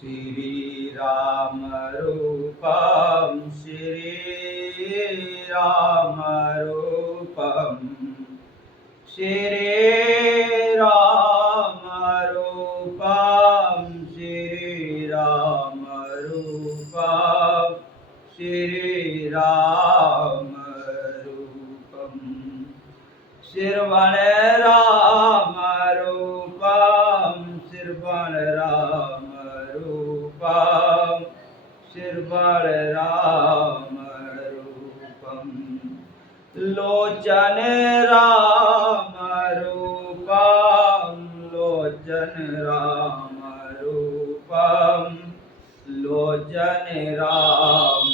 श्रीराम रूपं श्रीराम रूपं श्रीराम रूपं श्रीराम रूपं श्रीराम रूपं श्रवण राम रूपं श्रवण राम रूपं श्रवण राम रूपं लोचन राम रूपं लोचन राम रूपं लोचन राम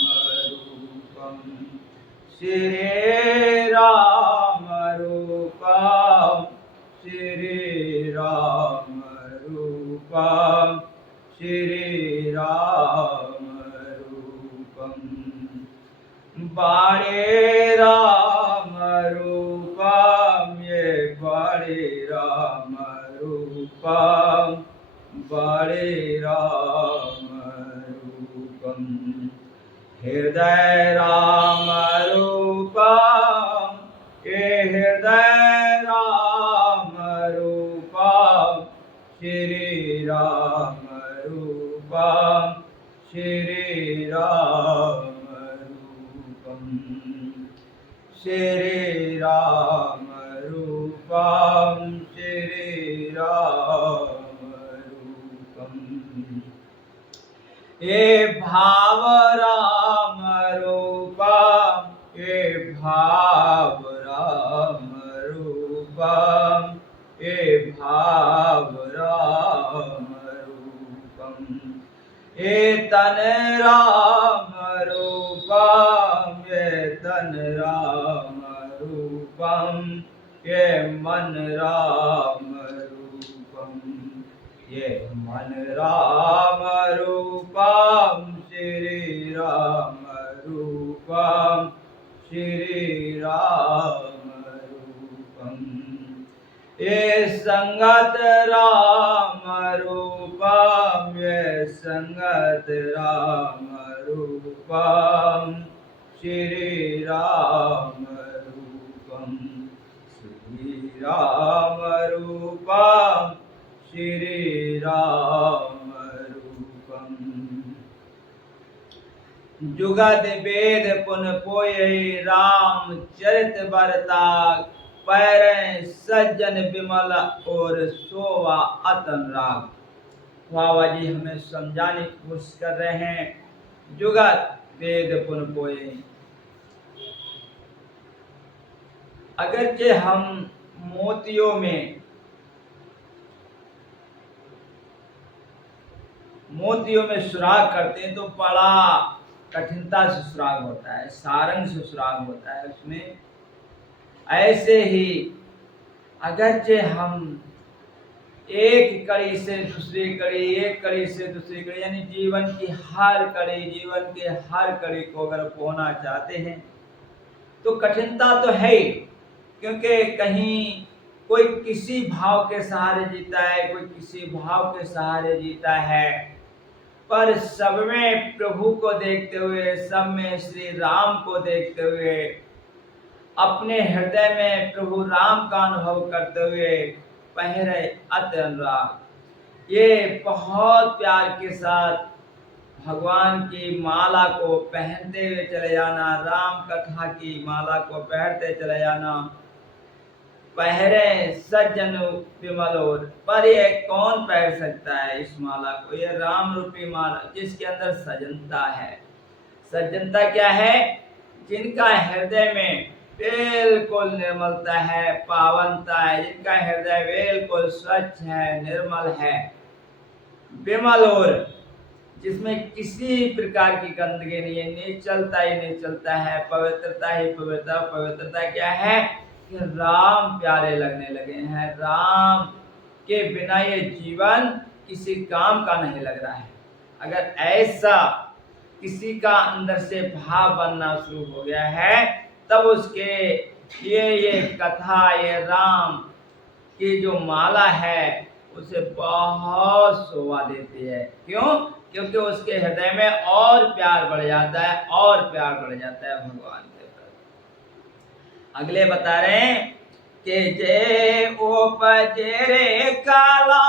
रूपं श्री राम रूपं श्री राम रूपं श्री राम रूपं बाणे राम रूपं ये बाणे राम रूपं बाणे राम रूपं हृदय राम रूपं ये हृदय राम रूपं श्री राम रूपं श्री राम रूपं श्री राम रूपं श्री राम रूपं ये भाव राम रूपं ये भाव राम रूपं ये भाव राम रूपं ये तन राम रूपं ये तन राम रूपं ये मन राम रूपं ये मन राम रूपं श्री राम रूपं श्री राम रूपं ये संगत राम रूपं ये संगत राम रूपं श्री राम रूपं श्री राम रूपं श्री राम रूपं जुगत वेद पुन पोये राम चरित बरता पैरे सज्जन विमल और सोवा अतन राग। बाबा जी हमें समझाने की कोशिश कर रहे हैं जुगत वेद पुन पोये। अगरचे हम मोतियों में सुराग करते हैं तो बड़ा कठिनता से सुराग होता है, सारंग से सुराग होता है उसमें। ऐसे ही अगरचे हम एक कड़ी से दूसरी कड़ी, एक कड़ी से दूसरी कड़ी, यानी जीवन की हर कड़ी, जीवन के हर कड़ी को अगर पोना चाहते हैं तो कठिनता तो है ही, क्योंकि कहीं कोई किसी भाव के सहारे जीता है, कोई किसी भाव के सहारे जीता है, पर सब में प्रभु को देखते हुए, सब में श्री राम को देखते हुए, अपने हृदय में प्रभु राम का अनुभव करते हुए पहरे अति अनुराग। ये बहुत प्यार के साथ भगवान की माला को पहनते हुए चले जाना, राम कथा की माला को पहनते चले जाना, पहरे सज्जन विमल और। पर ये कौन पहन सकता है इस माला को? ये राम रूपी माला जिसके अंदर सज्जनता है। सज्जनता क्या है? जिनका हृदय में बिल्कुल निर्मलता है, पावनता है, जिनका हृदय बिल्कुल स्वच्छ है, निर्मल है, विमल और जिसमें किसी प्रकार की गंदगी नहीं है, निश्चलता ही निश्चलता है, पवित्रता ही पवित्रता। पवित्रता क्या है कि राम प्यारे लगने लगे हैं, राम के बिना ये जीवन किसी काम का नहीं लग रहा है। अगर ऐसा किसी का अंदर से भाव बनना शुरू हो गया है, तब उसके ये कथा, ये राम की जो माला है, उसे बहुत शोभा देती है। क्यों? क्योंकि उसके हृदय में और प्यार बढ़ जाता है, और प्यार बढ़ जाता है भगवान के प्रति। अगले बता रहे हैं कि जे उपजे रे काला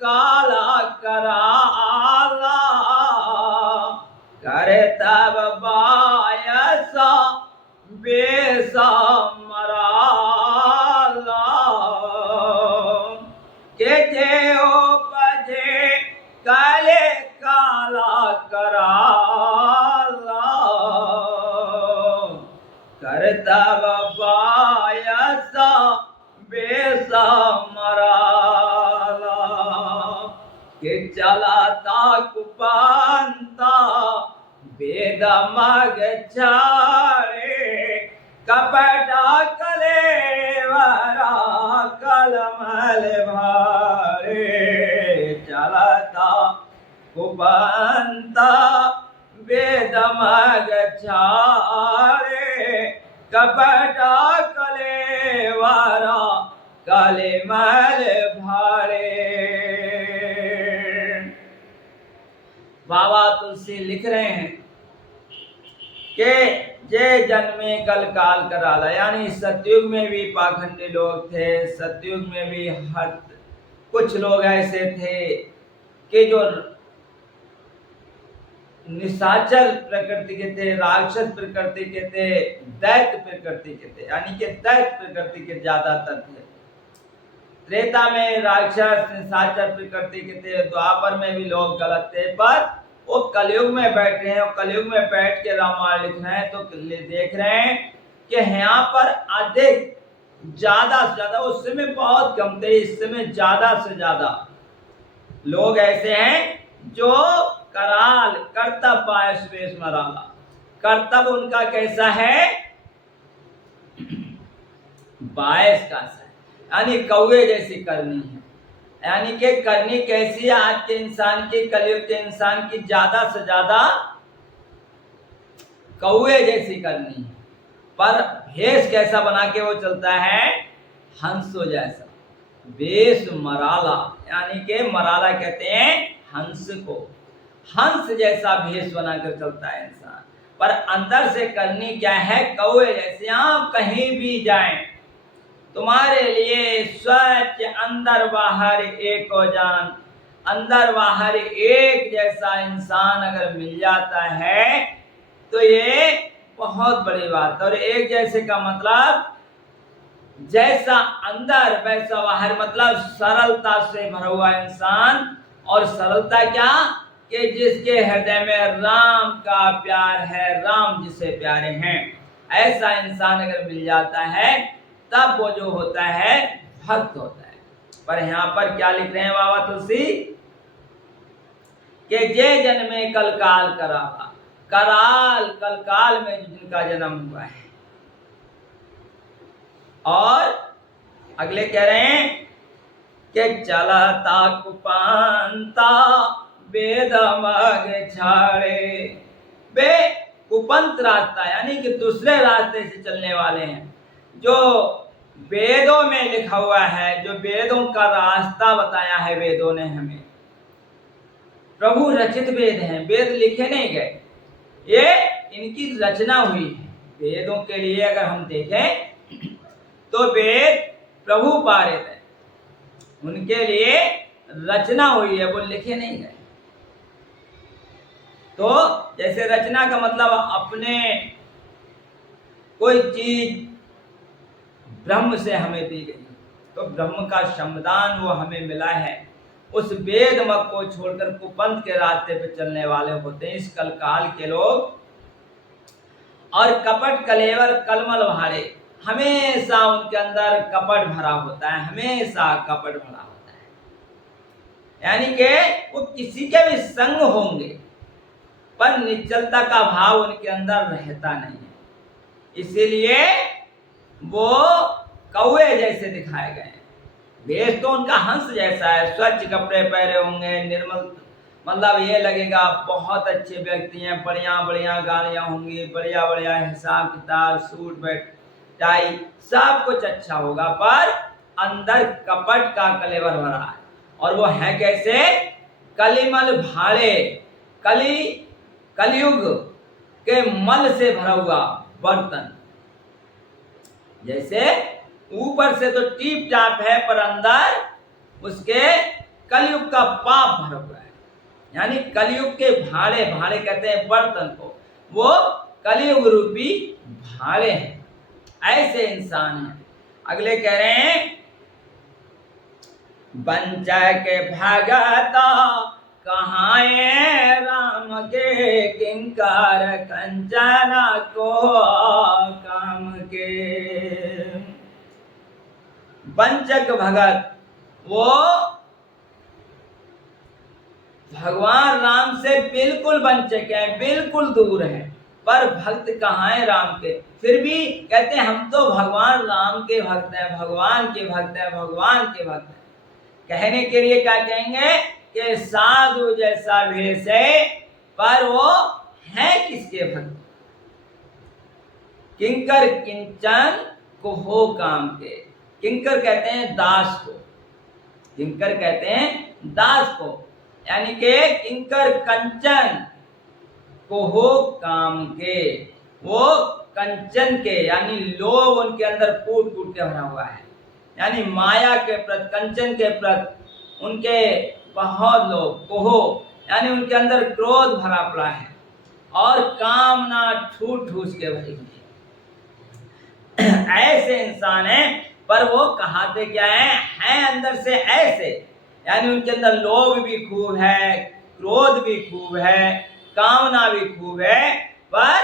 काला कराला, करे तब बायसा बेसा मराला, के जे उपजे काले काला कराला, कर तब बायसा बेसा मराला, के चलाता कुपंता वेद मग छाड़े, कपटा कलेवरा कलमल भारे, चलाता कुपंता वेद मग छाड़े, कपटा कलेवरा कलमल भारे। बाबा तुलसी लिख रहे हैं कि जे जन्मे कल काल कराला, यानी सतयुग में भी पाखंडी लोग थे, सतयुग में भी हर कुछ लोग ऐसे थे कि जो निशाचर प्रकृति के थे, राक्षस प्रकृति के थे, दैत्य प्रकृति के थे, यानी कि दैत्य प्रकृति के ज्यादातर थे। त्रेता में राक्षस निशाचर प्रकृति के थे, द्वापर में भी लोग गलत थे, पर वो कलयुग में बैठ रहे हैं, और कलयुग में बैठ के रामायण लिख रहे हैं, तो देख रहे हैं कि यहाँ पर अधिक ज्यादा से ज्यादा, उस समय बहुत कम थे, इस समय ज्यादा से ज्यादा लोग ऐसे हैं जो कराल कर्तव्य बायस वेश मराला, कर्तव्य उनका कैसा है? बायस का सा, यानी कौवे जैसी करनी है, यानी कि करनी कैसी है आज के इंसान की, कलयुग के इंसान की ज्यादा से ज्यादा कौवे जैसी करनी है, पर भेष कैसा बना के वो चलता है? हंसो जैसा वेश मराला, यानी कि मराला कहते हैं हंस को, हंस जैसा भेष बनाकर चलता है इंसान, पर अंदर से करनी क्या है? कौवे जैसे। आप कहीं भी जाएं, तुम्हारे लिए स्वच्छ अंदर बाहर एक हो जान, अंदर बाहर एक जैसा इंसान अगर मिल जाता है तो ये बहुत बड़ी बात है। और एक जैसे का मतलब जैसा अंदर वैसा बाहर, मतलब सरलता से भरा हुआ इंसान। और सरलता क्या? कि जिसके हृदय में राम का प्यार है, राम जिसे प्यारे हैं, ऐसा इंसान अगर मिल जाता है तब वो जो होता है भक्त होता है। पर यहाँ पर क्या लिख रहे हैं बाबा तुलसी? कि जे जन्मे कल काल कराला, कराल कल काल में जिनका जन्म हुआ है। और अगले कह रहे हैं कि चलता कुपंता वेद मग छाड़े, वे कुपंत रास्ता यानी कि दूसरे रास्ते से चलने वाले हैं, जो वेदों में लिखा हुआ है, जो वेदों का रास्ता बताया है वेदों ने हमें। प्रभु रचित वेद हैं, वेद लिखे नहीं गए, ये इनकी रचना हुई है। वेदों के लिए अगर हम देखें तो वेद प्रभु पारित है, उनके लिए रचना हुई है, वो लिखे नहीं गए। तो जैसे रचना का मतलब अपने कोई चीज ब्रह्म से हमें दी गई, तो ब्रह्म का श्रमदान वो हमें मिला है। उस वेद मत को छोड़कर कुपंथ के रास्ते पे चलने वाले होते हैं इस कलकाल के लोग। और कपट कलेवर कलमल भारे, हमेशा उनके अंदर कपट भरा होता है, हमेशा कपट भरा होता है, यानी कि वो किसी के भी संग होंगे पर निश्चलता का भाव उनके अंदर रहता नहीं है, इसीलिए वो कौवे जैसे दिखाए गए हैं। वेश तो उनका हंस जैसा है, स्वच्छ कपड़े पहने होंगे, निर्मल, मतलब ये लगेगा बहुत अच्छे व्यक्ति हैं, बढ़िया बढ़िया गाड़ियाँ होंगी, बढ़िया बढ़िया हिसाब किताब, सूट बैठ टाई, सब कुछ अच्छा होगा, पर अंदर कपट का कलेवर भरा है, और वो है कैसे? कलिमल भाड़े, कलयुग के मल से भरा हुआ बर्तन। जैसे ऊपर से तो टीप टाप है, पर अंदर उसके कलयुग का पाप भरा हुआ है। यानी कलयुग के भाड़े, भाड़े कहते हैं बर्तन को, वो कलयुग रूपी भाड़े हैं। ऐसे इंसान हैं। अगले कह रहे हैं, बंचा के भगता कहाँ राम के, किंकर कंचना को काम के। बंचक भगत, वो भगवान राम से बिल्कुल वंचक है, बिल्कुल दूर है, पर भक्त कहाँ है राम के? फिर भी कहते हैं हम तो भगवान राम के भक्त हैं, भगवान के भक्त हैं, भगवान के भक्त हैं। कहने के लिए क्या कहेंगे कि साधु जैसा भेष है, पर वो है किसके भक्त? किंकर किंचन को हो काम के। किंकर कहते हैं दास को, किंकर कहते हैं दास को, यानी कि किंकर कंचन को हो काम के। वो कंचन के यानी लोभ उनके अंदर कूट कूट के भरा हुआ है, यानी माया के प्रति, कंचन के प्रति उनके बहुत लोभ, कोहो यानी उनके अंदर क्रोध भरा पड़ा है, और कामना ठूस ठूस के भरी हुई है। ऐसे इंसान है, पर वो कहाते क्या है अंदर से ऐसे, यानी उनके अंदर लोभ भी खूब है, क्रोध भी खूब है, कामना भी खूब है, पर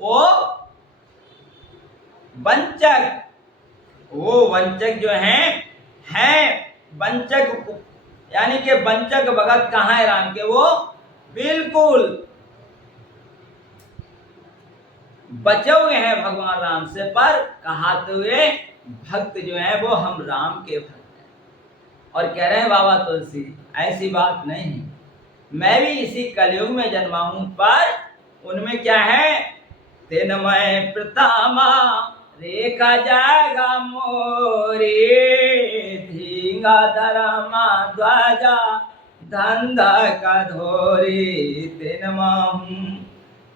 वो वंचक, वो वंचक जो है वंचक, यानी कि वंचक भगत कहाँ है राम के? वो बिल्कुल बचे हुए हैं भगवान राम से, पर कहाते हुए भक्त जो है वो हम राम के भक्त हैं। और कह रहे हैं बाबा तुलसी, ऐसी बात नहीं है, मैं भी इसी कलयुग में जन्मा हूं, पर उनमें क्या है? तेन मैं प्रतामा रेखा जागा मोरी, धींगा धरमा ध्वजा धंधा का धोरी। तेन माहूं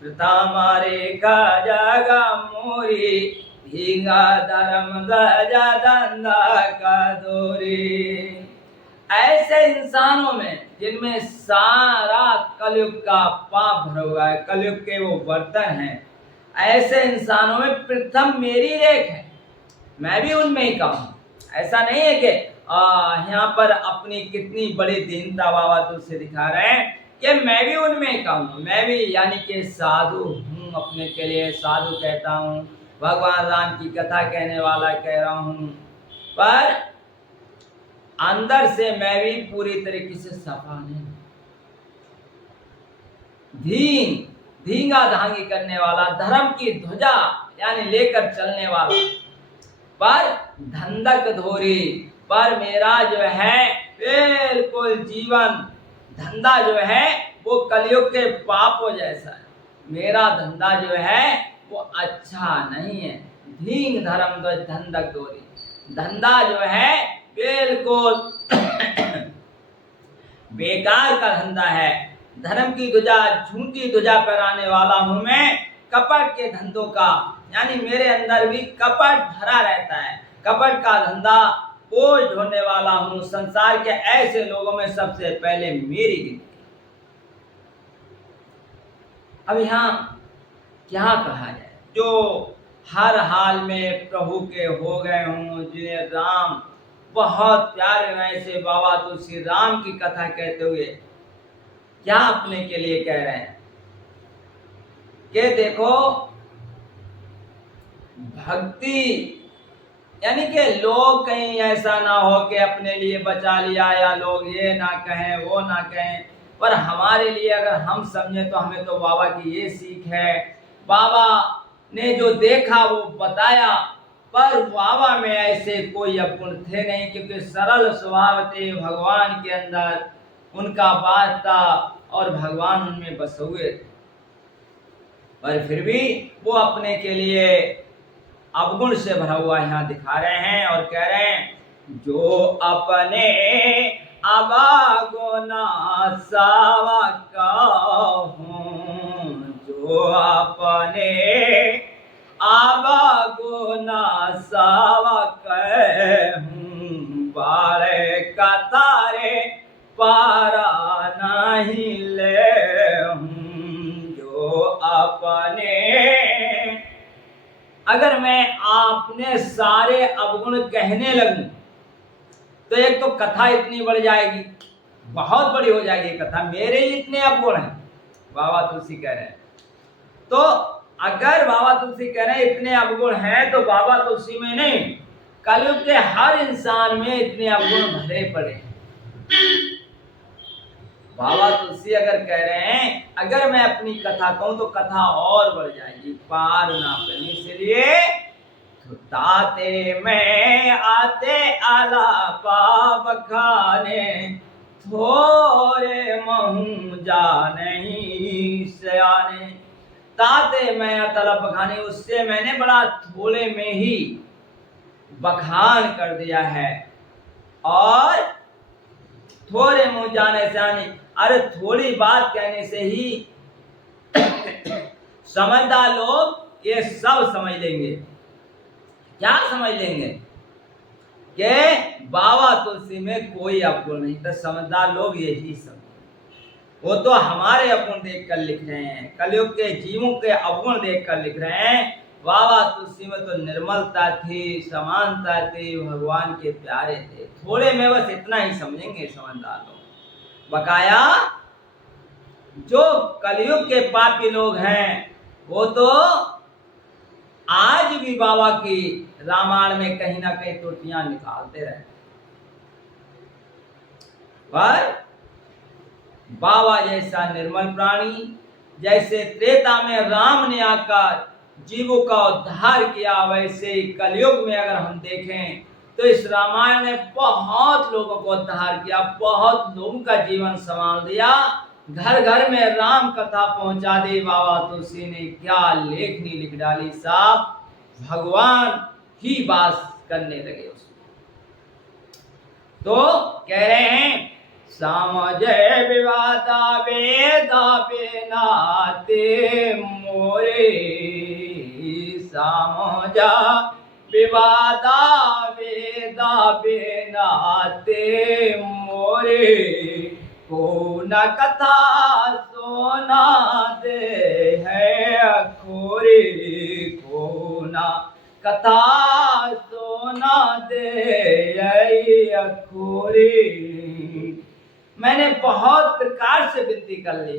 प्रतामा रेखा जागा मोरी, धींगा धर्म ध्वजा धंधा का धोरी। ऐसे इंसानों में जिनमें सारा कलयुग का पाप भरा हुआ है, कलयुग के वो बर्तन हैं, ऐसे इंसानों में प्रथम मेरी रेख है, मैं भी उनमें ही का हूं। ऐसा नहीं है कि यहाँ पर अपनी कितनी बड़ी दीनता बाबा तुझसे दिखा रहे हैं कि मैं भी उनमें का हूं, मैं भी यानी कि साधु हूँ, अपने के लिए साधु कहता हूँ, भगवान राम की कथा कहने वाला कह रहा हूँ, पर अंदर से मैं भी पूरी तरीके से सफा नहीं। धींगा धांगी करने वाला, धर्म की ध्वजा यानी लेकर चलने वाला, पर धंधक धोरी, पर मेरा जो है बिल्कुल जीवन धंधा जो है वो कलयुग के पापों जैसा है। मेरा धंधा जो है वो अच्छा नहीं है। धींग धर्म धंधक धोरी, धंधा जो है बिल्कुल बेकार का धंधा है। धर्म की ध्वजा, झूठी ध्वजा फहराने वाला हूं मैं, कपट के धंधों का, यानी मेरे अंदर भी कपट भरा रहता है, कपट का धंधा बोझ ढोने वाला हूं। संसार के ऐसे लोगों में सबसे पहले मेरी गिनती। अब यहाँ क्या कहा जाए? जो हर हाल में प्रभु के हो गए हों, जिन्हें राम बहुत प्यारे हैं, से बाबा तुलसी राम की कथा कहते हुए क्या अपने के लिए कह रहे हैं कि देखो भक्ति, यानी कि लोग कहीं ऐसा ना हो कि अपने लिए बचा लिया, या लोग ये ना कहें वो ना कहें, पर हमारे लिए अगर हम समझें तो हमें तो बाबा की ये सीख है। बाबा ने जो देखा वो बताया, पर बाबा में ऐसे कोई अवगुण थे नहीं, क्योंकि सरल स्वभाव थे भगवान के अंदर, उनका बात था और भगवान उनमें बसे हुए थे, पर फिर भी वो अपने के लिए अवगुण से भरा हुआ यहाँ दिखा रहे हैं और कह रहे हैं, जो अपने अबागोना सावा कहूं जो अपने अबागोना सावा कहूं बारे कतारे पारा नहीं ले जो अपने। अगर मैं आपने सारे अवगुण कहने लगूं तो एक तो कथा इतनी बढ़ जाएगी, बहुत बड़ी हो जाएगी कथा, मेरे ही इतने अवगुण हैं, बाबा तुलसी कह रहे हैं। तो अगर बाबा तुलसी कह रहे हैं इतने अवगुण हैं तो बाबा तुलसी में नहीं, कलयुग के हर इंसान में इतने अवगुण भरे पड़े हैं। बाबा तुलसी अगर कह रहे हैं अगर मैं अपनी कथा कहूं तो कथा और बढ़ जाएगी, पार ना पड़े। इसलिए ताते में आते आलापा बखाने थोड़े महू जाने सयाने। ताते में तलब बखाने, उससे मैंने बड़ा थोड़े में ही बखान कर दिया है। और थोड़े मुंह जाने से आने, अरे थोड़ी बात कहने से ही समझदार लोग ये सब समझ लेंगे। क्या समझ लेंगे कि बाबा तुलसी में कोई अवगुण नहीं, तो समझदार लोग यही समझ। वो तो हमारे अवगुण देखकर लिख रहे हैं, कलयुग के जीवों के अवगुण देखकर लिख रहे हैं। बाबा तुलसी में तो निर्मलता थी, समानता थी, भगवान के प्यारे थे। थोड़े में बस इतना ही समझेंगे समझदार लोग। बकाया जो कलयुग के पापी लोग हैं वो तो आज भी बाबा की रामायण में कहीं ना कहीं त्रुटियां निकालते रहे, पर बाबा जैसा निर्मल प्राणी, जैसे त्रेता में राम ने आकर जीवों का उद्धार किया, वैसे ही कलयुग में अगर हम देखें तो इस रामायण ने बहुत लोगों को उद्धार किया, बहुत लोगों का जीवन संभाल दिया, घर घर में राम कथा पहुंचा दी। बाबा तुलसी ने क्या लेखनी लिख डाली साहब, भगवान ही वास करने लगे उसमें। तो कह रहे हैं समझे विवादा वेदा बेनाते मोरे, समझा विवादा वेदा बेनाते मोरे, को न कथा सोना दे है अखोरे, को न कथा सोना दे अखोरे। मैंने बहुत प्रकार से विनती कर ली,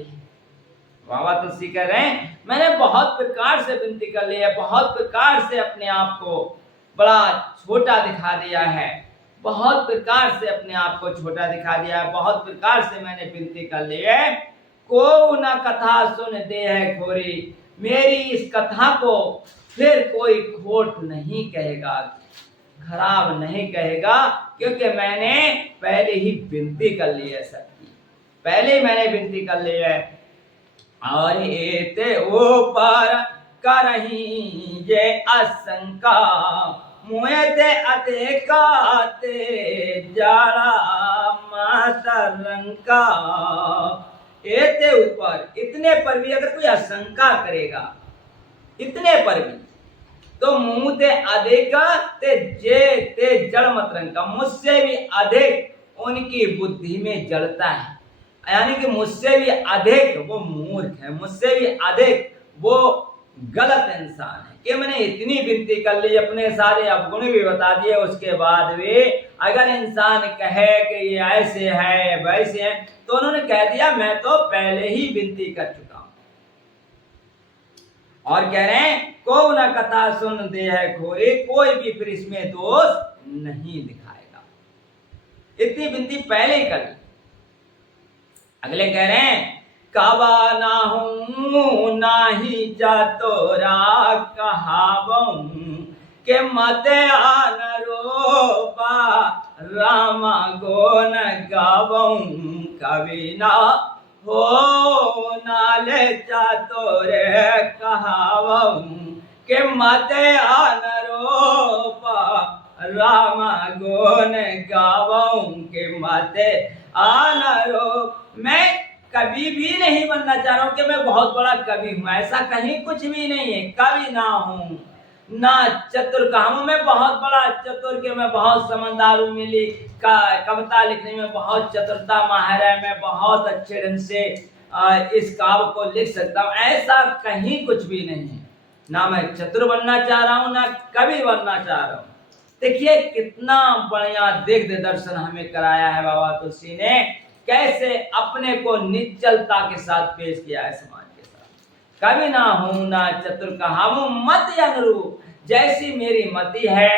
बाबा तुलसी कह रहे हैं मैंने बहुत प्रकार से विनती कर ली है, बहुत प्रकार से अपने आप को बड़ा छोटा दिखा दिया है, बहुत प्रकार से अपने आप को छोटा दिखा दिया है, बहुत प्रकार से मैंने विनती कर ली है। को न कथा सुन दे है खोरी, मेरी इस कथा को फिर कोई खोट नहीं कहेगा, खराब नहीं कहेगा, क्योंकि मैंने पहले ही विनती कर ली है सबकी, पहले ही मैंने विनती कर ली है। और एते ऊपर करही जे आशंका, मुए ते अतेकाते जड़ा माता रंका। एते ऊपर, इतने पर भी अगर कोई आशंका करेगा, इतने पर भी, तो मुंह ते अधिक ते जे ते जड़ मत रंका, मुझसे भी अधिक उनकी बुद्धि में जड़ता है, यानी कि मुझसे भी अधिक वो मूर्ख है, मुझसे भी अधिक वो गलत इंसान है कि मैंने इतनी विनती कर ली, अपने सारे अवगुण भी बता दिए, उसके बाद भी अगर इंसान कहे कि ये ऐसे है वैसे है, तो उन्होंने कह दिया मैं तो पहले ही विनती कर चुका हूं। और कह रहे हैं को न कथा सुन दे है खोरे, कोई भी फिर इसमें दोष नहीं दिखाएगा, इतनी विनती पहले ही कर ली। अगले कह रहे हैं काबा ना हूं नाही जा तोरा कहावं, के मते आन रोपा रामा गोन गावं, कवि ना हो नाले जा तोरे कहावं, के मते आन रोपा राम गुण गावऊं के माते आनरो। मैं कभी भी नहीं बनना चाह रहा हूं कि मैं बहुत बड़ा कवि हूं, ऐसा कहीं कुछ भी नहीं है। कवि ना हूं ना चतुर काम में बहुत बड़ा चतुर के मैं बहुत समझदार हूं, मिली कविता लिखने में बहुत चतुरता माहिर है, मैं बहुत अच्छे ढंग से इस काव्य को लिख सकता हूं, ऐसा कहीं कुछ भी नहीं है। ना मैं चतुर बनना चाह रहा हूं ना कवि बनना चाह रहा हूं। देखिए कितना बढ़िया दिग्ध दर्शन हमें कराया है बाबा तुलसी ने, कैसे अपने को निश्चलता के साथ पेश किया है समाज के साथ। कवि ना हूं ना चतुर कहावूं मति अनुरूप, जैसी मेरी मति है,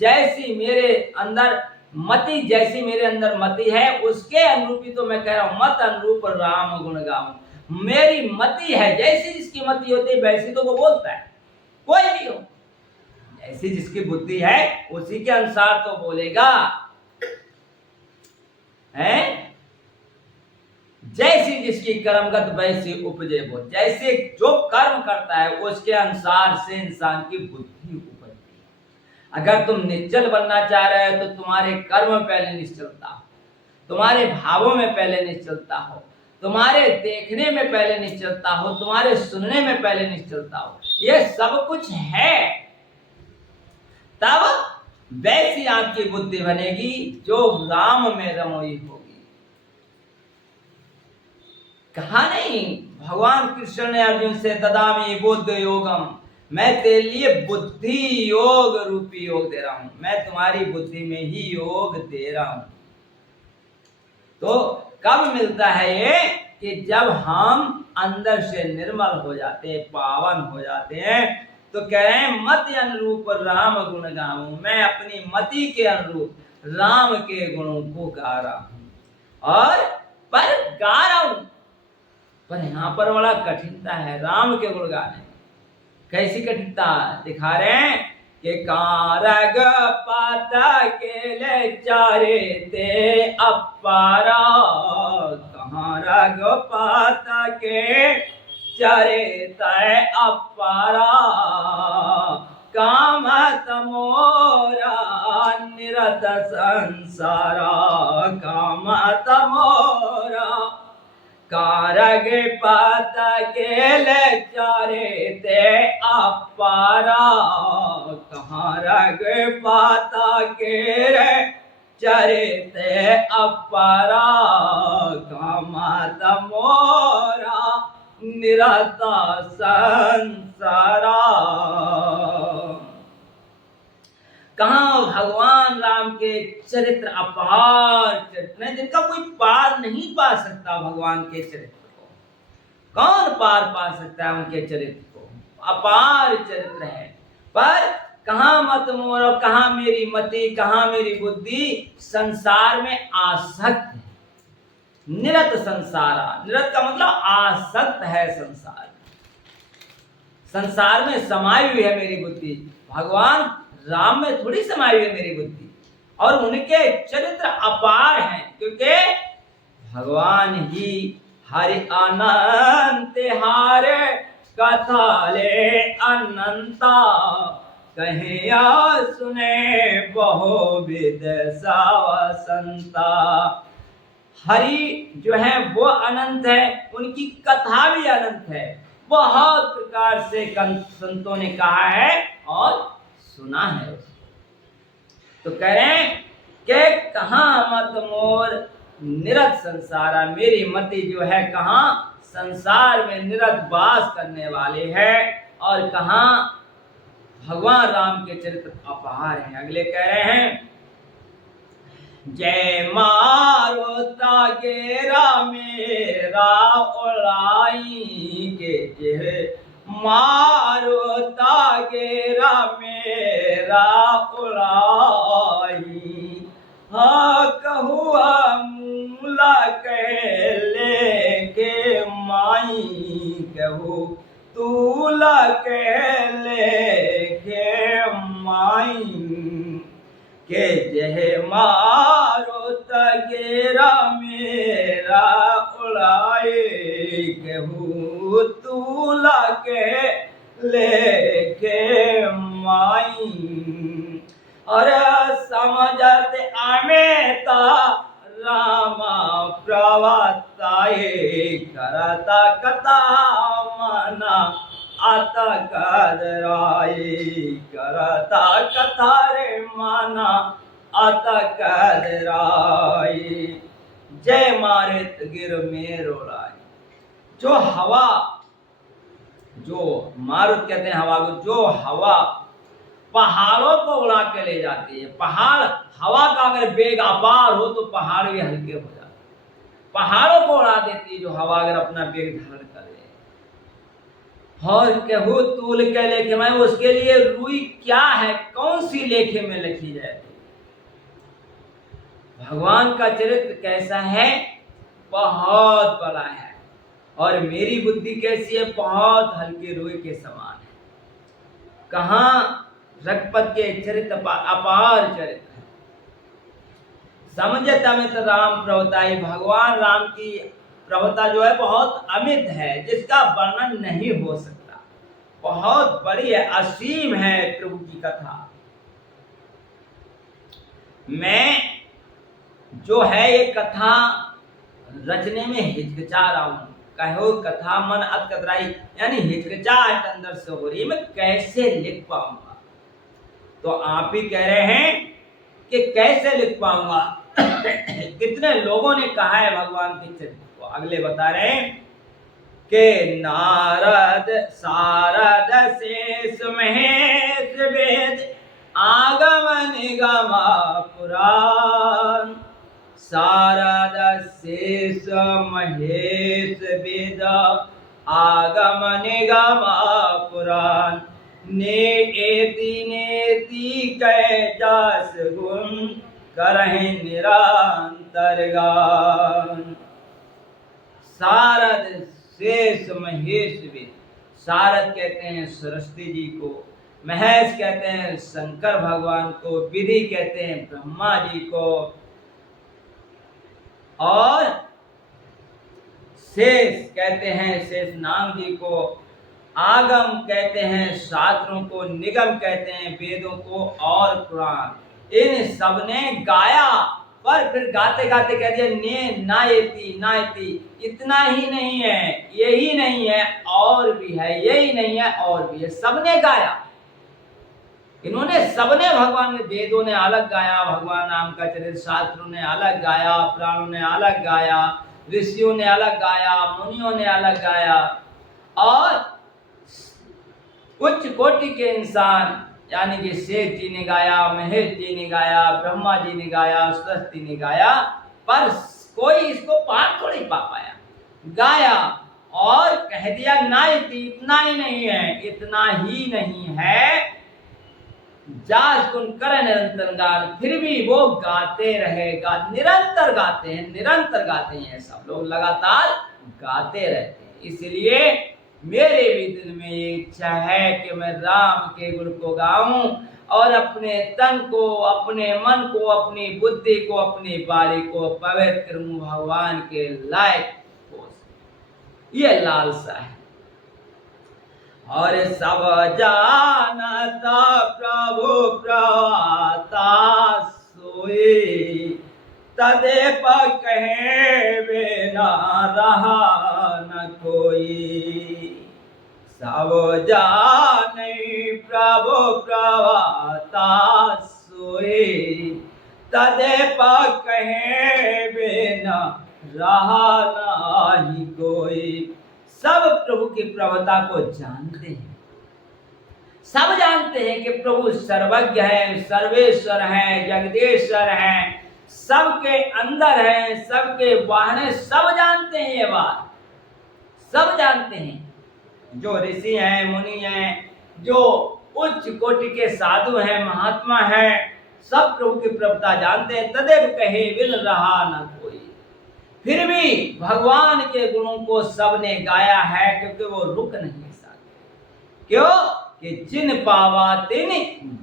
जैसी मेरे अंदर मति, जैसी मेरे अंदर मति है उसके अनुरूप ही तो मैं कह रहा हूं, मत अनुरूप राम गुण गाऊं। मेरी मति है, जैसी जिसकी मति होती है वैसी तो वो बोलता है, कोई भी हो, ऐसी जिसकी बुद्धि है उसी के अनुसार तो बोलेगा है। जैसी जिसकी कर्मगत वैसी उपजे वो, जैसे जो कर्म करता है उसके अनुसार से इंसान की बुद्धि उपजती है। अगर तुम निश्चल बनना चाह रहे हो तो तुम्हारे कर्म में पहले निश्चलता हो, तुम्हारे भावों में पहले निश्चलता हो, तुम्हारे देखने में पहले निश्चलता हो, तुम्हारे सुनने में पहले निश्चलता हो, ये सब कुछ है, तब वैसी आपकी बुद्धि बनेगी जो राम में रमोई होगी। कहा नहीं भगवान कृष्ण ने अर्जुन से ददामी बुद्ध योगम, मैं तेरे लिए बुद्धि योग रूपी योग दे रहा हूं, मैं तुम्हारी बुद्धि में ही योग दे रहा हूं। तो कब मिलता है ये कि जब हम अंदर से निर्मल हो जाते हैं, पावन हो जाते हैं, तो कह रहे हैं मति अनुरूप राम गुण गाऊं, मैं अपनी मति के अनुरूप राम के गुणों को गा रहा हूं। और पर गा रहा हूं, पर यहां पर बड़ा कठिनता है राम के गुण गाने। कैसी कठिनता दिखा रहे हैं कि कारग पाता के ले चारे ते अपारा, कहाँ रग पाता के चारे तय अपारा, काम तमोरा निरत संसारा, काम तमोरा कारग पाता के ले चारे ते अपारा, कहाँ रग पाता के रे चरे ते अपारा, कामत मोरा निरता संसारा। कहाँ भगवान राम के चरित्र अपार चरित्र हैं जिनका कोई पार नहीं पा सकता। भगवान के चरित्र को कौन पार पा सकता है? उनके चरित्र को अपार चरित्र है। पर कहाँ मत मोर, कहाँ मेरी मति, कहाँ मेरी बुद्धि संसार में आसक्त है। निरत संसारा, निरत का मतलब आसक्त है संसार, संसार में समाई हुई है मेरी बुद्धि। भगवान राम में थोड़ी समाई हुई है मेरी बुद्धि, और उनके चरित्र अपार हैं, क्योंकि भगवान ही हरि अनंत हारे कथा ले अनंता, कहे या सुने बहुविध सावसंता। हरि जो है वो अनंत है, उनकी कथा भी अनंत है, बहुत प्रकार से संतों ने कहा है और सुना है। तो कह रहे हैं कि कहाँ मत मोर निरत संसारा, मेरी मति जो है कहाँ संसार में निरत वास करने वाले है, और कहाँ भगवान राम के चरित्र अपार हैं। अगले कह रहे हैं जय मारुता गेरा मेरा उड़ाई के, जय मारुता गेरा मेरा उड़ाई, हाँ कहुआ मूला कह ले के माई, कहू तूला कह ले के माई, के जह मारुत गेरा मेरा उड़ाए, कहू तूला के लेके माई। और प्रवताए करता कथा मना आता कदराए करता कथा रे माना आता कदराए। जय मारित गिर मेरो राय। जो हवा, जो मारुत कहते हैं हवा को, जो हवा पहाड़ों को उड़ा के ले जाती है। पहाड़, हवा का अगर वेग अपार हो तो पहाड़ भी हल्के हो जाते हैं। पहाड़ों को उड़ा देती है जो हवा अगर अपना वेग धारण करे। और कहू तूल के लेखे में, उसके लिए रुई क्या है, कौन सी लेखे में लिखी जाए। भगवान का चरित्र कैसा है, बहुत बड़ा है। और मेरी बुद्धि कैसी है, बहुत हल्के रुई के समान है। कहाँ रघुपत के चरित्र अपार चरित्र है। समझता में तो राम प्रभुताई, भगवान राम की प्रभुता जो है बहुत अमित है, जिसका वर्णन नहीं हो सकता। बहुत बड़ी है, असीम है प्रभु की कथा। मैं जो है ये कथा रचने में हिचकिचा रहा हूं। कहो कथा मन अत कतराई, यानी हिचकिचाहट अंदर से हो रही है, मैं कैसे लिख पाऊंगा। तो आप ही कह रहे हैं कि कैसे लिख पाऊंगा। कितने लोगों ने कहा है भगवान के चरित्र को। अगले बता रहे हैं कि नारद सारद शेष महेश वेद आगम निगम पुराण। सारद शेष महेश वेद आगम निगम पुराण। ने एति नेति कै जास गुण करहि निरंतर गान। सारद शेष महेश वेद, सारद कहते हैं सरस्वती जी को, महेश कहते हैं शंकर भगवान को, विधि कहते हैं ब्रह्मा जी को, और शेष कहते हैं शेषनाग जी को, आगम कहते हैं शास्त्रों को, निगम कहते हैं वेदों को, और पुराण। इन सब ने गाया, पर फिर गाते गाते कह दिया ने नायति नायति। इतना ही नहीं है, यही नहीं है, और भी है, यही नहीं है, और भी है। सबने गाया, इन्होंने सबने, भगवान ने, वेदों ने अलग गाया भगवान राम का चरित्र, शास्त्रों ने अलग गाया, पुराणों ने अलग गाया, ऋषियों ने अलग गाया, मुनियों ने अलग गाया, और उच्च कोटि के इंसान यानी कि शेष जी ने गाया, महेश जी ने गाया, ब्रह्मा जी ने गाया, सरस्वती ने गाया, पर कोई इसको पार थोड़ी पा पाया। गाया और कह दिया ना, इतना ही नहीं है, इतना ही नहीं है, जास गुण करे निरंतर गान। फिर भी वो गाते रहेगा, निरंतर गाते हैं, निरंतर गाते हैं, सब लोग लगातार गाते रहते हैं। इसलिए मेरे भी दिल में ये इच्छा है कि मैं राम के गुण को गाऊं, और अपने तन को, अपने मन को, अपनी बुद्धि को, अपनी वाणी को पवित्र करूं, भगवान के लायक हो। ये लालसा है। और सब जानता प्रभु प्रवाता सोई, तदेप कहे बिना रहा न कोई। सब जाने प्रभु प्रवाता सोई, तदेप कहे बिना रहा नहीं कोई। सब प्रभु की प्रभुता को जानते हैं, सब जानते हैं कि प्रभु सर्वज्ञ है, सर्वेश्वर है, जगदीश्वर है, सबके अंदर है, सबके बाहर है। सब जानते हैं ये बात, सब जानते हैं। जो ऋषि हैं, मुनि हैं, जो उच्च कोटि के साधु हैं, महात्मा हैं, सब प्रभु की प्रभुता जानते हैं। तदेव कहे बिन रहा न कोई। फिर भी भगवान के गुणों को सबने गाया है, क्योंकि वो रुक नहीं सकते। क्यों कि जिन पावा तिन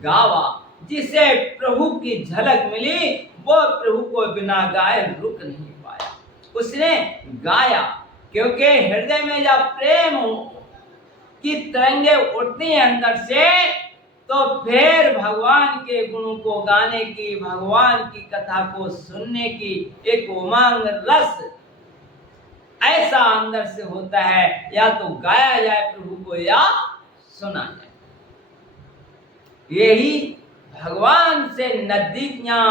गावा। जिसे प्रभु की झलक मिली वो प्रभु को बिना गाए रुक नहीं पाया, उसने गाया। क्योंकि हृदय में जब प्रेम की तरंगे उठती हैं अंदर से, तो फिर भगवान के गुणों को गाने की, भगवान की कथा को सुनने की एक उमंग, रस ऐसा अंदर से होता है, या तो गाया जाए प्रभु को या सुना जाए। यही भगवान से नजदीकियां,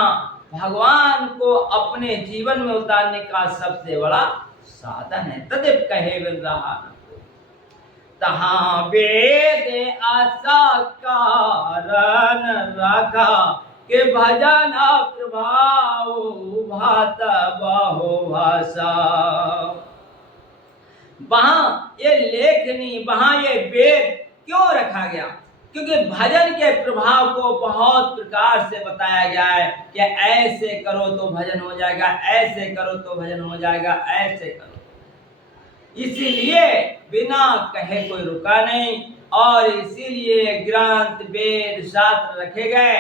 भगवान को अपने जीवन में उतारने का सबसे बड़ा साधन है। तदेव कहे बिन रहा न तहां वेद आशा कारण रखा के भजन प्रभाव भात बहु भाषा। वहां ये लेखनी, वहां ये वेद क्यों रखा गया? क्योंकि भजन के प्रभाव को बहुत प्रकार से बताया गया है कि ऐसे करो तो भजन हो जाएगा, ऐसे करो तो भजन हो जाएगा, ऐसे करो। इसीलिए बिना कहे कोई रुका नहीं, और इसीलिए ग्रंथ वेद शास्त्र रखे गए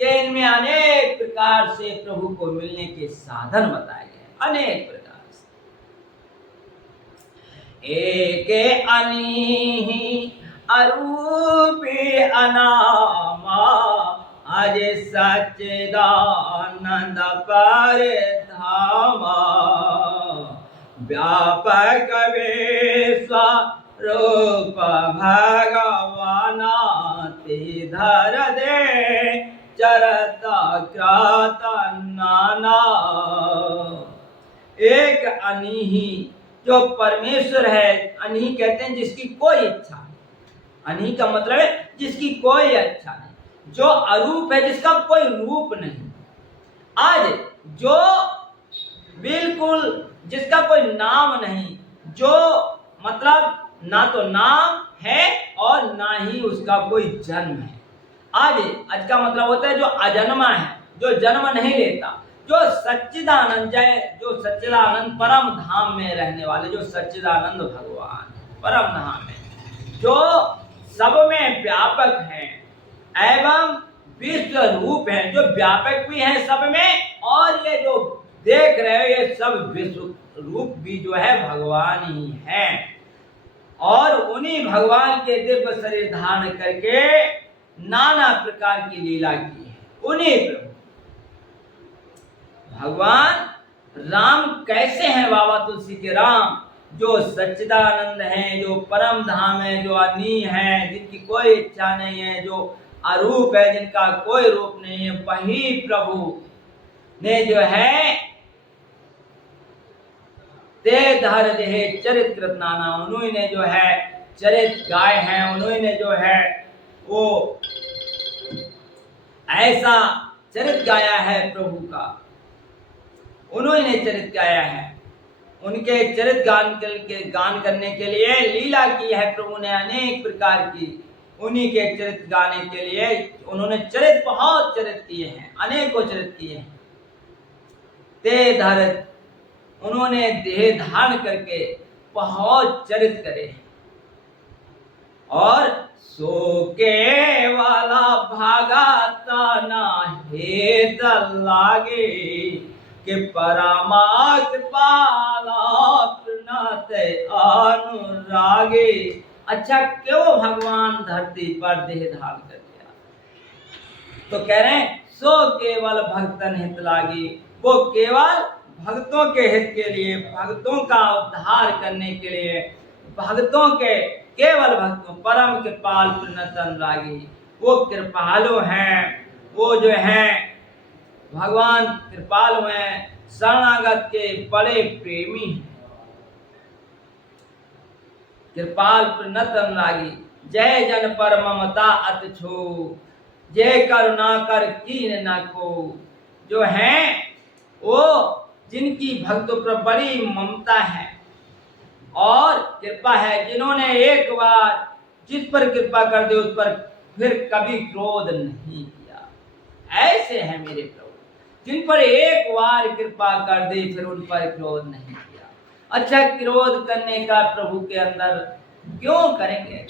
कि इनमें अनेक प्रकार से प्रभु को मिलने के साधन बताए गए, अनेक प्रकार से। एक अनी अरूपी अनामा आज सच्चिदानंद पर धामा। व्यापक विश्वरूप भगवाना धर दे चरता क्रात नाना। एक अनिही जो परमेश्वर है, अनिही कहते हैं जिसकी कोई इच्छा नहीं। अनिही का मतलब है जिसकी कोई इच्छा नहीं। जो अरूप है, जिसका कोई रूप नहीं। आज जो बिल्कुल जिसका कोई नाम नहीं, जो मतलब ना तो नाम है और ना ही उसका कोई जन्म है। आज का मतलब होता है जो अजन्मा है, जो जन्म नहीं लेता, जो सच्चिदानंद जय, जो सच्चिदानंद परम धाम में रहने वाले, जो सच्चिदानंद भगवान परम धाम में, जो सब में व्यापक है एवं विश्व रूप है, जो व्यापक भी है सब में, और ये जो देख रहे हो ये सब विश्व रूप भी जो है भगवान ही है। और उन्हीं भगवान के दिव्य शरीर धारण करके नाना प्रकार की लीला की है। उन्हीं प्रभु भगवान राम कैसे हैं? बाबा तुलसी के राम जो सच्चिदानंद हैं, जो परम धाम है, जो अनी है, जिनकी कोई इच्छा नहीं है, जो अरूप है, जिनका कोई रूप नहीं है, वही प्रभु ने जो है ते धर देहे चरित कृत नाना, उन्होंने ने जो है चरित गाय हैं, उन्होंने ने जो है वो ऐसा चरित गाया है प्रभु का, उन्होंने चरित गाया है। उनके चरित गान करने के लिए लीला की है प्रभु ने अनेक प्रकार की। उन्हीं के चरित गाने के लिए उन्होंने चरित, बहुत चरित किए हैं, अनेकों चरित किए हैं। ते धर, उन्होंने देह धारण करके बहुत चरित करे हैं। और सो के वाला भागा तना हेत लागे कि परामात पाला प्रणत अनुरागे। अच्छा, क्यों भगवान धरती पर देह धारण कर दिया? तो कह रहे हैं सो केवल भक्तन हित लागी, वो केवल भक्तों के हित के लिए, भक्तों का उद्धार करने के लिए, भक्तों के, केवल भक्तों, परम कृपाल प्रणत अनुरागी, वो कृपालु हैं, वो जो हैं भगवान कृपालु हैं, शरणागत के बड़े प्रेमी हैं। कृपाल प्रणत अनुरागी, जय जन पर ममता अत छो, जय करुणा कर कीन न को। जो हैं वो जिनकी भक्तों पर बड़ी ममता है और कृपा है, जिन्होंने एक बार जिस पर कृपा कर दे उस पर फिर कभी क्रोध नहीं किया। ऐसे हैं मेरे प्रभु, जिन पर एक बार कृपा कर दे फिर उन पर क्रोध नहीं किया। अच्छा, क्रोध करने का प्रभु के अंदर क्यों करेंगे?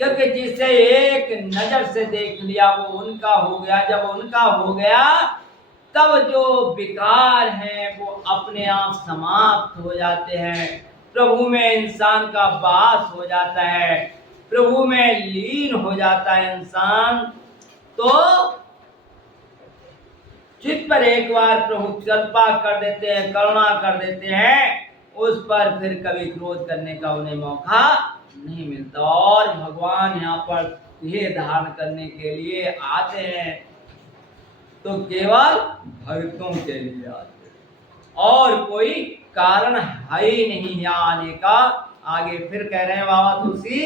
क्योंकि जिसे एक नजर से देख लिया वो उनका हो गया। जब उनका हो गया तब जो विकार हैं वो अपने आप समाप्त हो जाते हैं। प्रभु में इंसान का वास हो जाता है, प्रभु में लीन हो जाता है इंसान। तो जिस पर एक बार प्रभु कृपा कर देते हैं, करुणा कर देते हैं, उस पर फिर कभी क्रोध करने का उन्हें मौका नहीं मिलता। और भगवान यहाँ पर ये धारण करने के लिए आते हैं तो केवल भक्तों के लिए आते हैं, और कोई कारण है ही नहीं यहाँ आने का। आगे फिर कह रहे हैं बाबा तुलसी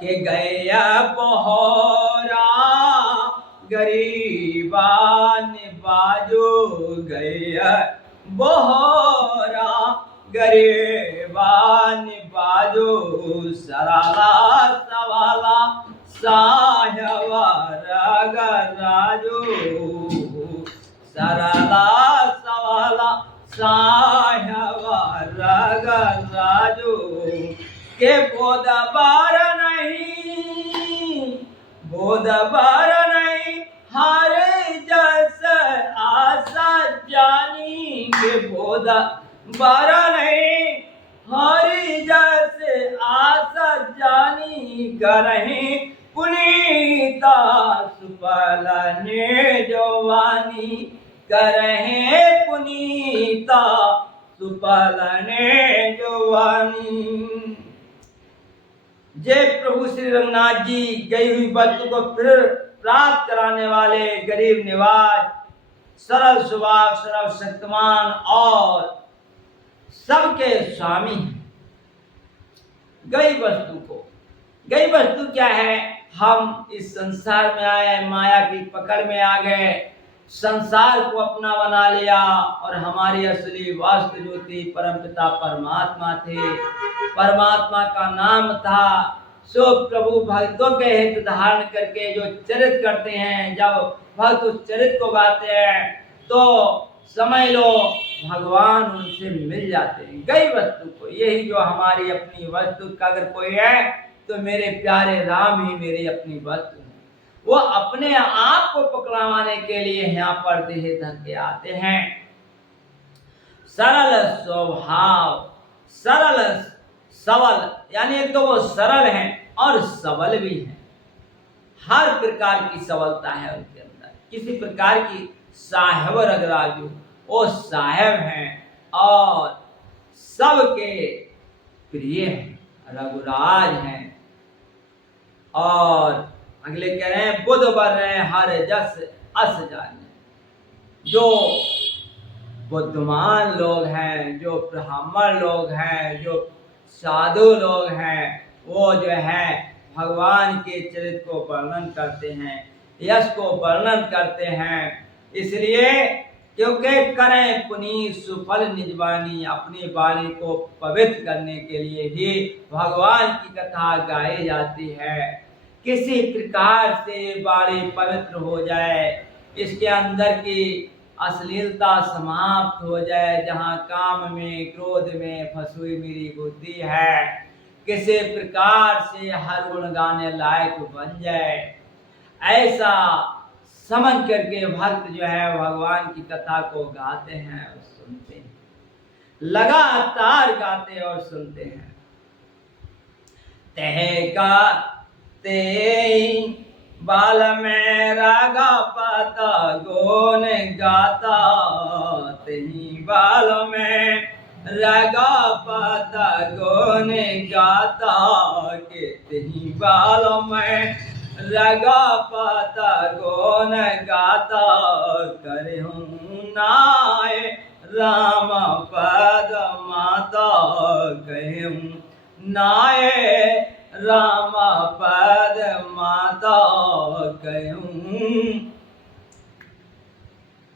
कि गया बहोरा गरीबान बाजो, गया बहोरा गरीबान बाजो, सराला सवाला साहवा राजो, सराला सवाला साहवा राजो, के बोध बार नहीं, बोध बार नहीं, हरे जस आशा जानी, के बोध बार नहीं, हरि जस आशा जानी, करही पुनीता सुफल ने जवानी, करहे पुनीता सुफल ने जवानी। जय प्रभु श्री रंगनाथ जी गई हुई वस्तु को फिर प्राप्त कराने वाले गरीब निवाज, सरल स्वभाव, सर्वशक्तिमान और सबके स्वामी। गई वस्तु क्या है? हम इस संसार में आए, माया की पकड़ में आ गए, संसार को अपना बना लिया, और हमारी असली वास्तु जो थी परमपिता परमात्मा थे, परमात्मा का नाम था। सो प्रभु भक्तों के हित धारण करके जो चरित करते हैं, जब भक्त उस चरित को गाते हैं तो समझ लो भगवान उनसे मिल जाते हैं। गई वस्तु को, यही जो हमारी अपनी वस्तु का अगर कोई है तो मेरे प्यारे राम ही मेरी अपनी वस्तु है। वो अपने आप को पकड़वाने के लिए यहाँ पर देह धके आते हैं। सरल स्वभाव, सरल सबल, यानी एक तो वो सरल हैं और सबल भी हैं। हर प्रकार की सबलता है उनके अंदर, किसी प्रकार की साहेब रगराजू, वो साहेब हैं और सबके प्रिय हैं, रघुराज हैं। और अगले कह रहे हैं बुध बर रहे हर जस अस जाने। जो बुद्धिमान लोग हैं, जो ब्राह्मण लोग हैं, जो साधु लोग हैं, वो जो है भगवान के चरित्र को वर्णन करते हैं, यश को वर्णन करते हैं। इसलिए क्योंकि करें पुनीत सुफल निजवानी, अपनी वाणी को पवित्र करने के लिए ही भगवान की कथा गाई जाती है। किसी प्रकार से वाणी पवित्र हो जाए, इसके अंदर की अश्लीलता समाप्त हो जाए, जहाँ काम में क्रोध में फंसी मेरी बुद्धि है, किसी प्रकार से हर गुण गाने लायक बन जाए, ऐसा समझ करके भक्त जो है भगवान की कथा को गाते हैं और सुनते हैं, लगातार गाते और सुनते हैं। तह का ते बाल में रागा पाता गोन गाता, तही बाल में रागा पाता गोन गाता, के तही बाल में रागा पाता गोन गाता, करे हूँ नाय राम पद माता, कहे हूँ नाय राम पद माता, कहूँ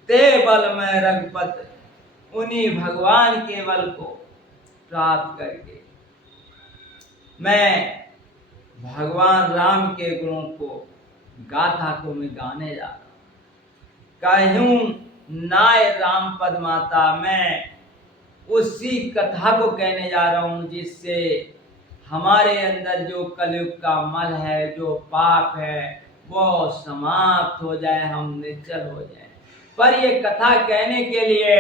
ते बल में रघुपत, उन्हीं भगवान के बल को प्राप्त करके मैं भगवान राम के गुणों को, गाथा को मैं गाने जा रहा हूँ। कहूँ नाय राम पद माता, मैं उसी कथा को कहने जा रहा हूँ जिससे हमारे अंदर जो कलयुग का मल है, जो पाप है, वो समाप्त हो जाए, हम निर्जल हो जाए। पर ये कथा कहने के लिए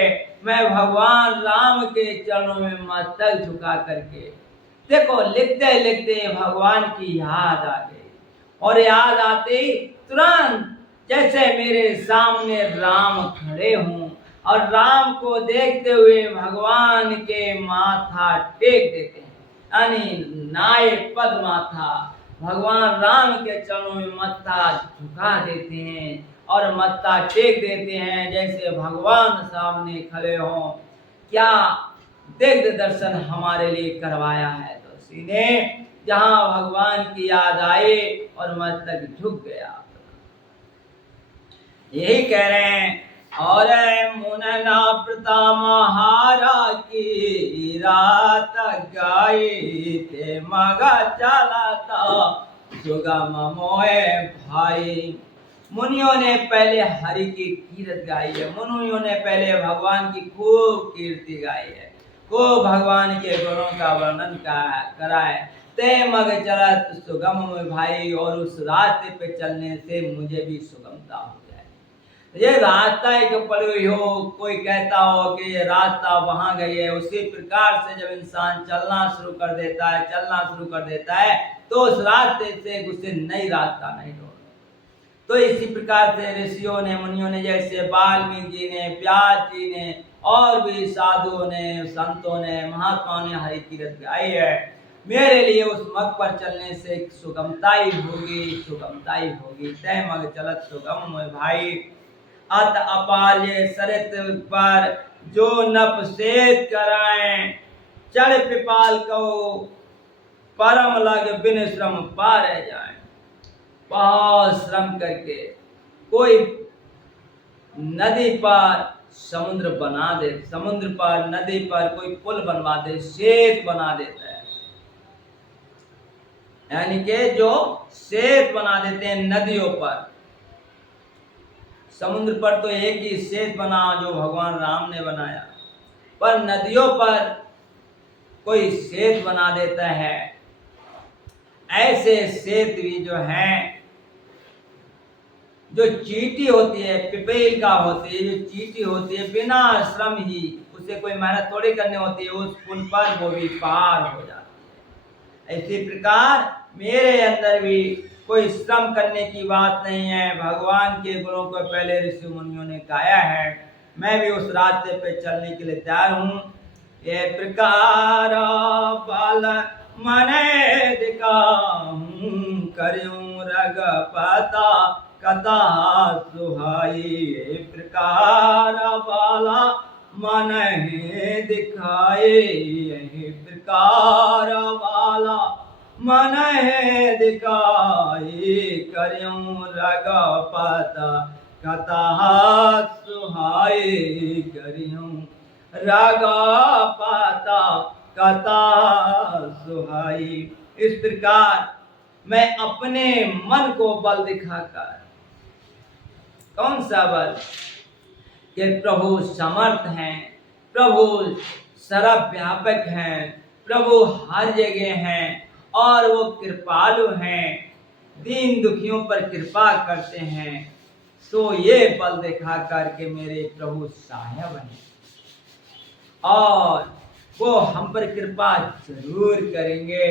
मैं भगवान राम के चरणों में मस्तक झुका करके, देखो लिखते लिखते भगवान की याद आ गई, और याद आते तुरंत जैसे मेरे सामने राम खड़े हों और राम को देखते हुए भगवान के माथा टेक देते हैं, यानी नाय पद माथा, भगवान राम के चरणों में मत्था झुका देते हैं और मत्था टेक देते हैं जैसे भगवान सामने खड़े हों। क्या दिव्य दर्शन हमारे लिए करवाया है तुलसी ने, जहां भगवान की याद आई और मस्तक झुक गया। यही कह रहे हैं, और मुनना प्रतामहारा की रात गाई ते मगा चला था सुगम मोए भाई। मुनियों ने पहले हरि की कीर्त गाई है, मुनियों ने पहले भगवान की खूब कीर्ति गाई है, खूब भगवान के गुणों का वर्णन करा है। ते मग चलत सुगम मोए भाई, और उस रास्ते पे चलने से मुझे भी सुगमता हो जाए। ये रास्ता एक पड़ी हुई हो, कोई कहता हो कि ये रास्ता वहां गई है, उसी प्रकार से जब इंसान चलना शुरू कर देता है तो उस रास्ते से उसे नई रास्ता नहीं ढूंढ। तो इसी प्रकार से ऋषियों ने, मुनियों ने, जैसे वाल्मीकि जी ने, व्यास जी ने और भी साधुओं ने, संतों ने, महात्माओं ने हरि कीर्त गाई है, मेरे लिए उस मग पर चलने से सुगमता ही होगी। तय मग चलत सुगम मोए भाई, अत अपार ये सरित पर जो नप सेत कराएं, चढ़ पिपाल को परम लग बिन श्रम पार जाए। बहुत श्रम करके कोई नदी पर समुद्र बना दे, समुद्र पर नदी पर कोई पुल बनवा दे, सेत बना देता है, यानी कि जो सेत बना देते हैं नदियों पर। समुद्र पर तो एक ही सेत बना जो भगवान राम ने बनाया, पर नदियों पर कोई सेत बना देता है। ऐसे सेत भी जो हैं, जो चींटी होती है, पिपील का होती है, जो चींटी होती है, बिना श्रम ही, उसे कोई मेहनत थोड़ी करनी होती है, उस पुल पर वो भी पार हो जाती है। इसी प्रकार मेरे अंदर भी कोई श्रम करने की बात नहीं है, भगवान के गुणों को पहले ऋषि मुनियों ने गाया है, मैं भी उस रास्ते पे चलने के लिए तैयार हूँ। ये प्रकार बाल मने दिखाऊं, करूं रगपता कथा सुहाई। ये प्रकार बाला मन दिखाए, यही प्रकार वाला मन दिखाए, करूं रगपता कथा सुहाई, करूं रगपता कथा सुहाई। इस प्रकार मैं अपने मन को बल दिखाकर, कौन सा बल, कि प्रभु समर्थ हैं, प्रभु सर्वव्यापक हैं, प्रभु हर जगह हैं और वो कृपालु हैं, दीन दुखियों पर कृपा करते हैं। तो ये बल दिखा करके मेरे प्रभु सहाय बने और वो हम पर कृपा जरूर करेंगे।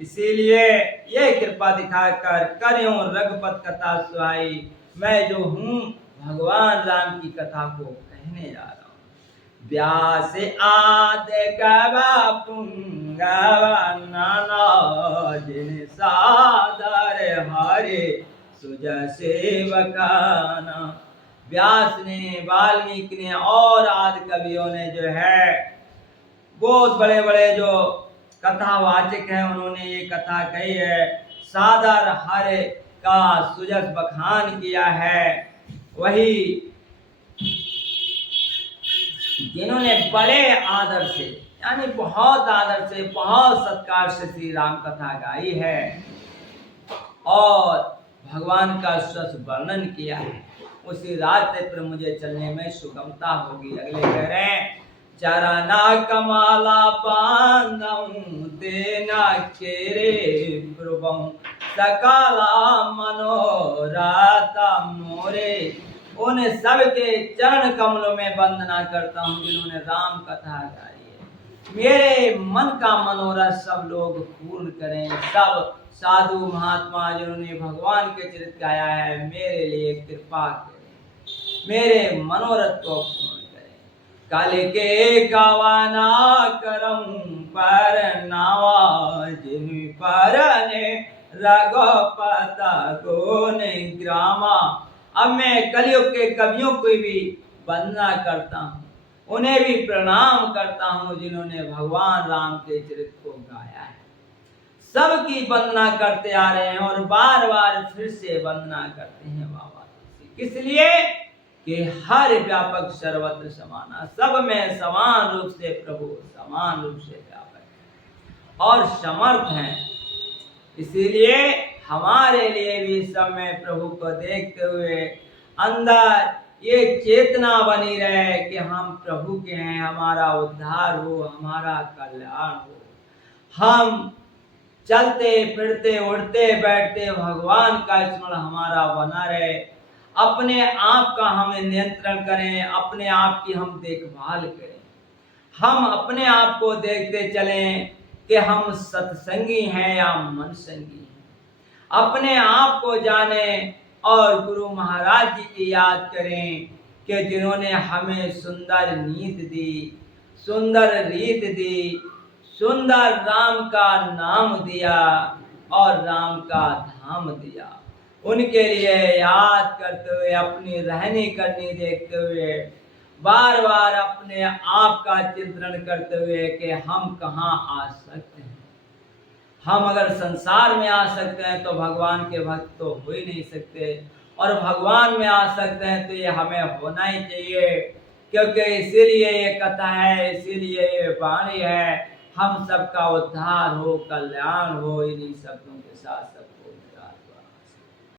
इसीलिए ये कृपा दिखाकर करूं रघुपत कथा सुहाई। मैं जो हूँ भगवान राम की कथा को कहने जा रहा हूँ। व्यास आदि गवा पुंगवा नाना, जिन सादर हरे सुज सेवकाना। व्यास ने, वाल्मीकि ने और आदि कवियों ने जो है, बहुत बड़े बड़े जो कथावाचक हैं, उन्होंने ये कथा कही है। सादर हरे का सुजस बखान किया है, वही जिन्होंने बड़े आदर से, यानी बहुत आदर से, बहुत सत्कार से श्री राम कथा गाई है और भगवान का सस वर्णन किया है। उसी रास्ते पर मुझे चलने में सुगमता होगी। अगले कह रहे हैं, चरना कमाला बांधऊं, देना केरे प्रभु सकाला मनोरथा मोरे। उन सबके चरण कमलों में वंदना करता हूँ जिन्होंने राम कथा गाई है। मेरे मन का मनोरथ सब लोग पूर्ण करें, सब साधु महात्मा जिन्होंने भगवान के चरित्र गाया है, मेरे लिए कृपा करें, मेरे मनोरथ को पूर्ण करें। कल के कवाना करम पर नावा जिन पर ने रघुपत गुण ग्रामा। अब मैं कलयुग के कवियों को भी वंदना करता हूँ, उन्हें भी प्रणाम करता हूँ जिन्होंने भगवान राम के चरित्र को गाया है। सबकी वंदना करते आ रहे हैं और बार बार फिर से वंदना करते हैं बाबा तुलसी। किस लिए? कि हर व्यापक सर्वत्र समाना, सब में समान रूप से प्रभु समान रूप से व्यापक और समर्थ हैं। इसीलिए हमारे लिए भी सब में प्रभु को देखते हुए अंदर ये चेतना बनी रहे कि हम प्रभु के हैं, हमारा उद्धार हो, हमारा कल्याण हो। हम चलते फिरते उड़ते बैठते भगवान का स्मरण हमारा बना रहे। अपने आप का हमें नियंत्रण करें, अपने आप की हम देखभाल करें। हम अपने आप को देखते चलें कि हम सत्संगी हैं या मनसंगी हैं। अपने आप को जानें और गुरु महाराज जी की याद करें कि जिन्होंने हमें सुंदर नीति दी, सुंदर रीत दी, सुंदर राम का नाम दिया और राम का धाम दिया। उनके लिए याद करते हुए, अपनी रहनी करनी देखते हुए, बार बार अपने आप का चिंतन करते हुए कि हम कहाँ आ सकते हैं। हम अगर संसार में आ सकते हैं तो भगवान के भक्त तो हो ही नहीं सकते, और भगवान में आ सकते हैं तो ये हमें होना ही चाहिए, क्योंकि इसीलिए ये कथा है, इसीलिए ये वाणी है, हम सबका उद्धार हो, कल्याण हो। इन्हीं शब्दों के साथ सब